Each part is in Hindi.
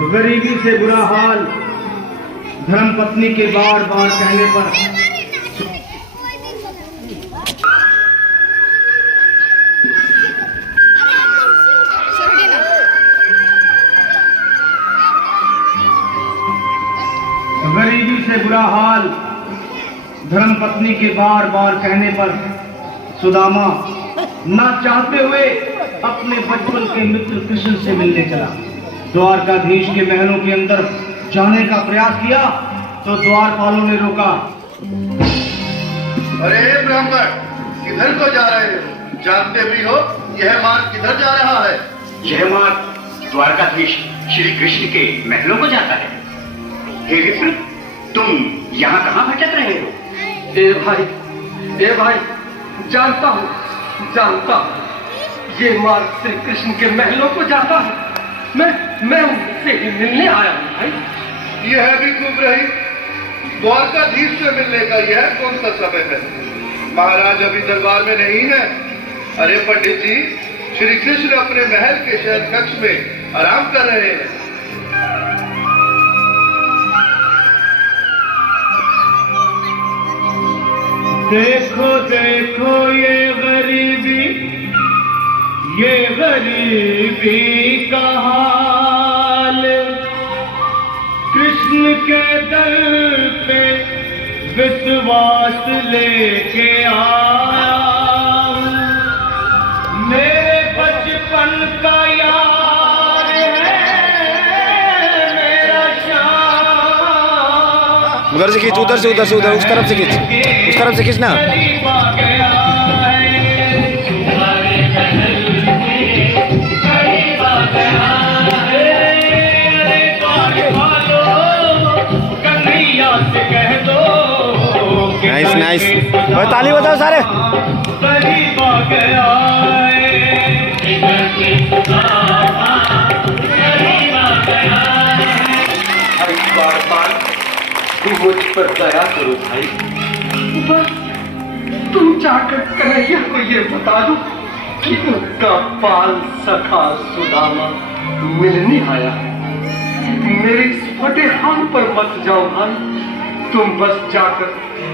गरीबी से बुरा हाल धर्म पत्नी के बार बार कहने पर गरीबी से बुरा हाल धर्म पत्नी के बार बार कहने पर सुदामा ना चाहते हुए अपने बचपन के मित्र कृष्ण से मिलने चला। द्वारकाधीश के महलों के अंदर जाने का प्रयास किया तो द्वारपालों ने रोका। अरे ब्राह्मण, किधर को जा रहे हो? जानते भी हो यह मार्ग किधर जा रहा है? यह मार्ग द्वारकाधीश श्री कृष्ण के महलों को जाता है। हे विप्र, तुम यहाँ कहाँ भटक रहे हो? ए भाई, जानता हूँ ये मार्ग श्री कृष्ण के महलों को जाता है। मैं उनसे ही मिलने आया हूँ भाई। यह भी खूब रही, द्वारकाधीश से मिलने का यह कौन सा समय है? महाराज अभी दरबार में नहीं है। अरे पंडित जी, श्री कृष्ण अपने महल के शयन कक्ष में आराम कर रहे हैं। देखो देखो ये गरीबी का हाल, कृष्ण के दर पे विश्वास लेके आया। मेरे बचपन का यार है मेरा श्याम। उधर से खींच, उधर से उस तरफ से खींचना। नाइस। ताली बताओ सारे। मुझ पर दया करो भाई, बस तुम जाकर कन्हैया को ये बता दो कि उनका बाल सखा सुदामा मिलने आया है। मेरे इस फटे हाल पर मत जाओ भाई, तुम बस जाकर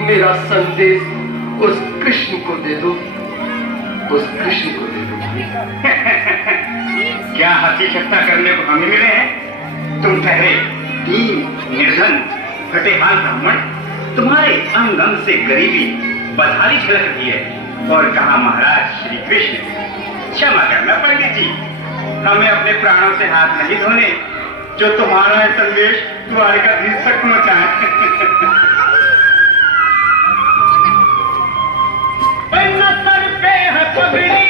मेरा संदेश उस कृष्ण को दे दो। क्या हंसी ठट्टा करने को हमें मिले हैं? तुम ठहरे दीन निर्धन फटे हाल ब्राह्मण, तुम्हारे अंग अंग से गरीबी बदहाली झलक रही है। और कहा महाराज श्री कृष्ण, क्षमा करना पंडित जी, हमें अपने प्राणों से हाथ नहीं धोने जो तुम्हारा संदेश द्वारकाधीश तक पहुंचाए। न सर पे है पगड़ी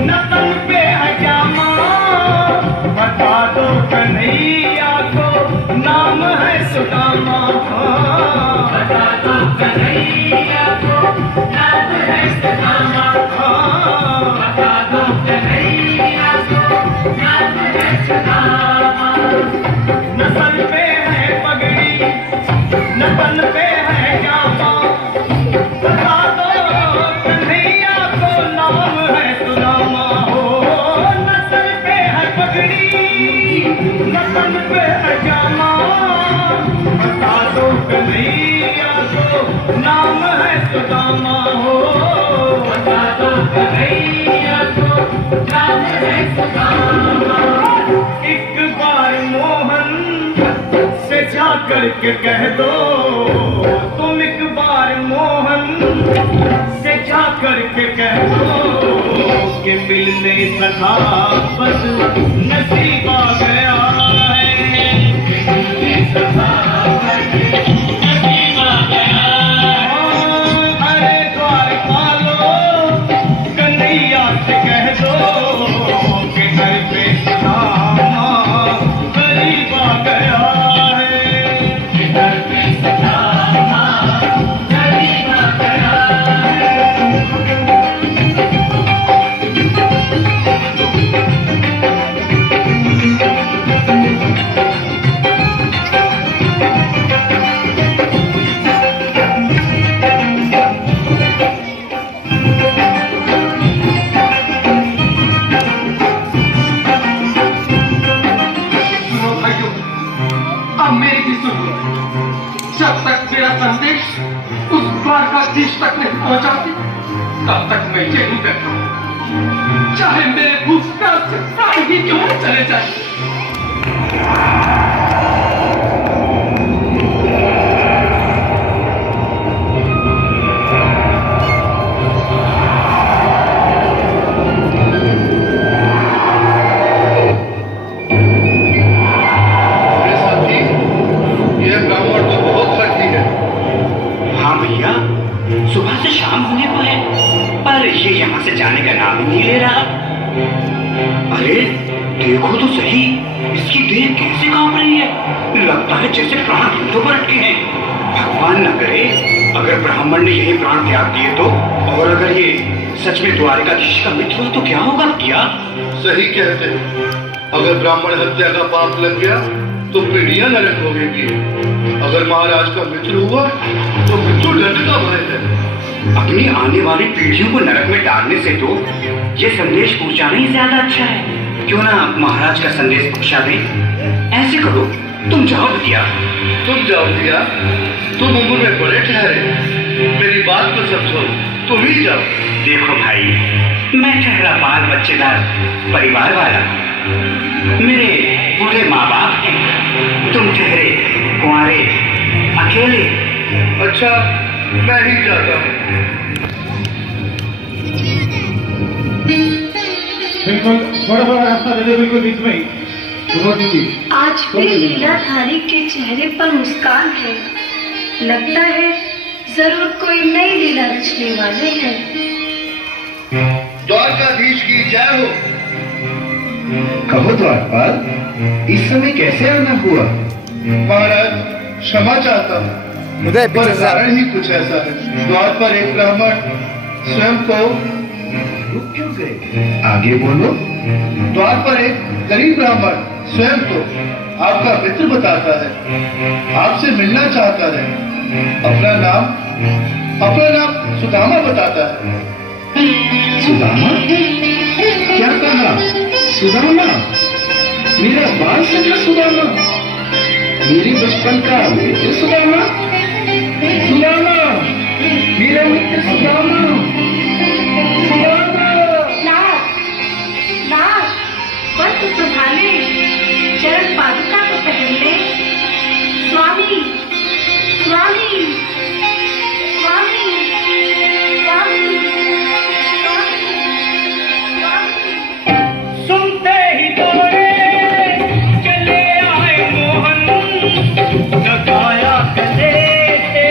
न तन पे है जामा, बता दो कन्हैया को नाम है सुदामा। बता दो कन्हैया को नाम है सुदामा। बता दो कन्हैया को नाम है सुदामा। न सर पे है पगड़ी न तन पे है जामा, बता दो कन्हैया को नाम है सुदामा। हो न सर पे है पगड़ी न तन पे है जामा, बता दो कन्हैया को नाम है सुदामा। हो बता दो कन्हैया को नाम है सुदामा। एक बार मोहन से जा करके कह दो, तुम एक बार मोहन से जा करके कह दो कि मिलने सका बस नसीब आ गया है। मिलने सका नसीब आ गया है। अरे द्वारपालो कन्हैया से कह दो कि घर पे सुदामा गरीब आ गया है। घर पे सुदामा गरीब आ गया है। अब मेरी भी सुन लो। जब तक मेरा संदेश उस द्वारकाधीश तक नहीं पहुंचाती तब तक मैं यहीं बैठा हूं, चाहे मेरे भूतकाल से प्राण ही क्यों न चले जाए। सुबह से शाम होने को है पर ये यहाँ से जाने का नाम ही नहीं ले रहा। अरे देखो तो सही, इसकी देह कैसे कांप रही है, लगता है जैसे प्राण हाथों पर अटके हैं। भगवान न करे अगर ब्राह्मण ने यही प्राण त्याग दिए तो, और अगर ये सच में द्वारकाधीश का मित्र हुआ तो क्या होगा? क्या सही कहते हैं, अगर ब्राह्मण हत्या का पाप लग गया तो पीढ़ियां नरक होगी। अगर महाराज का मित्र हुआ तो मृत्यु दंड का भय है। अपनी आने वाली पीढ़ियों को नरक में डालने से तो ये संदेश पहुंचाना ही ज्यादा अच्छा है। क्यों ना महाराज का संदेश पहुंचा दें। ऐसे करो, तुम जाओ भैया। तुम जाओ भैया, तुम उम्र में बड़े ठहरे, मेरी बात को समझो, तुम ही जाओ। देखो भाई, मैं ठहरा बाल बच्चेदार परिवार वाला, मेरे बूढ़े माँ बाप हैं, तुम ठहरे कुंवारे अकेले। अच्छा, मैं ही जाता हूँ। बिल्कुल, थोड़ा थोड़ा रास्ता दे दे, बिल्कुल बीच में ही। आज भी लीलाधारी के चेहरे पर मुस्कान है, लगता है जरूर कोई नई लीला रचने वाले हैं। द्वारकाधीश की जय हो। कहो द्वारपाल, इस समय कैसे आना हुआ? महाराज क्षमा चाहता हूँ, उदय पर पीछे से कारण ही कुछ ऐसा है। द्वार पर एक ब्राह्मण स्वयं को रुक क्यों गए? आगे बोलो। द्वार पर एक गरीब ब्राह्मण स्वयं को आपका मित्र बताता है, आपसे मिलना चाहता है। अपना नाम सुदामा बताता है। सुदामा? क्या कहा? सुदामा? मेरा बाल सखा सुदामा, मेरी बचपन का मित्र सुदामा, सुदामा, मेरा मित्र सुदामा, सुदामा। नाथ, वस्त्र संभाले, चरण पादुका को पहन ले। स्वामी, स्वामी, स्वामी, स्वामी, स्वामी। सुनते ही दौड़े चले आए मोहन, लगाया गले से।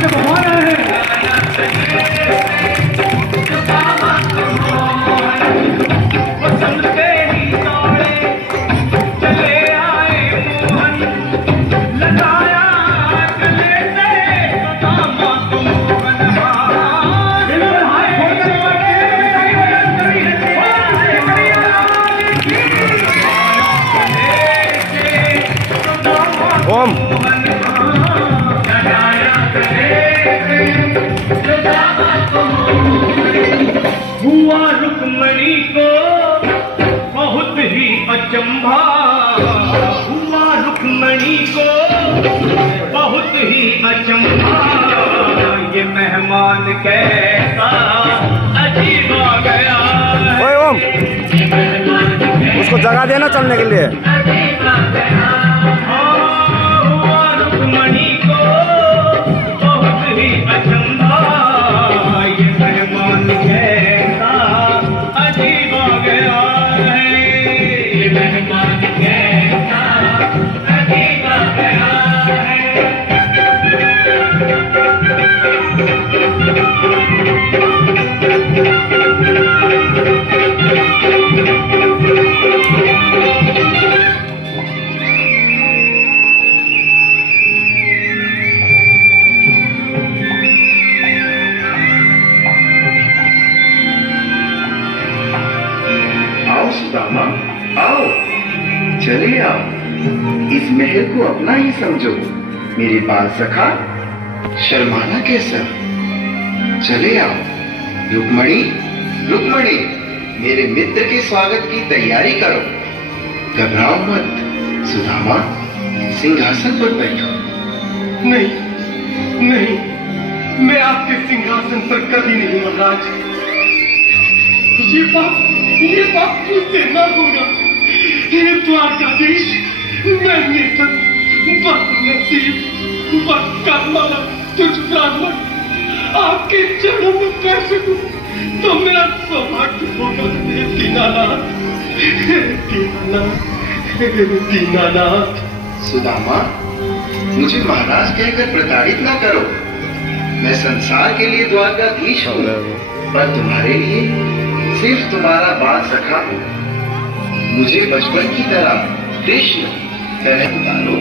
भगवान आए हैं। सुनते ही दौड़े चले आए मोहन, लगाया गले से सुदामा को मोहन। ओम हुआ रुक्मणी को बहुत ही अचंभा, हुआ रुक्मणी को बहुत ही अचंभा। ये मेहमान कैसा अजीब आ गया है। ओए ओम, उसको जगह देना चलने के लिए। हुआ रुक्मणी को बहुत ही अचंभा, ये मेहमान कैसा अजीब आ गया है। ये मेहमान कैसा अजीब आ गया है। आओ सुदामा, आओ, चले आओ, इस महल को अपना ही समझो। मेरे बाल सखा, शर्माना कैसा? चले आओ, रुक्मणी, रुक्मणी, मेरे मित्र के स्वागत की तैयारी करो। घबराओ मत। सुदामा, सिंहासन पर बैठो। नहीं नहीं, मैं आपके सिंहासन पर कभी नहीं महाराज। ये बात मुझसे न होगा। हे द्वारकाधीश, मैं निर्धन, बदनसीब, बदकर्मा, तुझ ब्राह्मण आपके चरणों में बैठ सकूं तो मेरा सौभाग्य होगा। हे दीनानाथ, हे दीनानाथ, हे दीनानाथ। सुदामा, मुझे महाराज कहकर प्रताड़ित ना करो। मैं संसार के लिए द्वारकाधीश हूँ, पर तुम्हारे लिए सिर्फ तुम्हारा बाल सखा हूँ। मुझे बचपन की तरह कृष्ण कहने उतारो।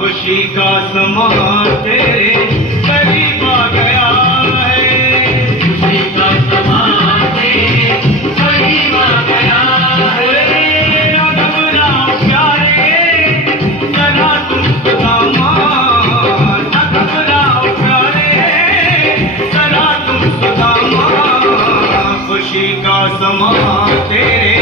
खुशी का समा तेरे करीब आ गया है। खुशी का समा तेरे करीब आ गया है। ना घबराओ प्यारे, जरा तुम सुदामा, ना घबराओ प्यारे, जरा तुम सुदामा। खुशी का समा तेरे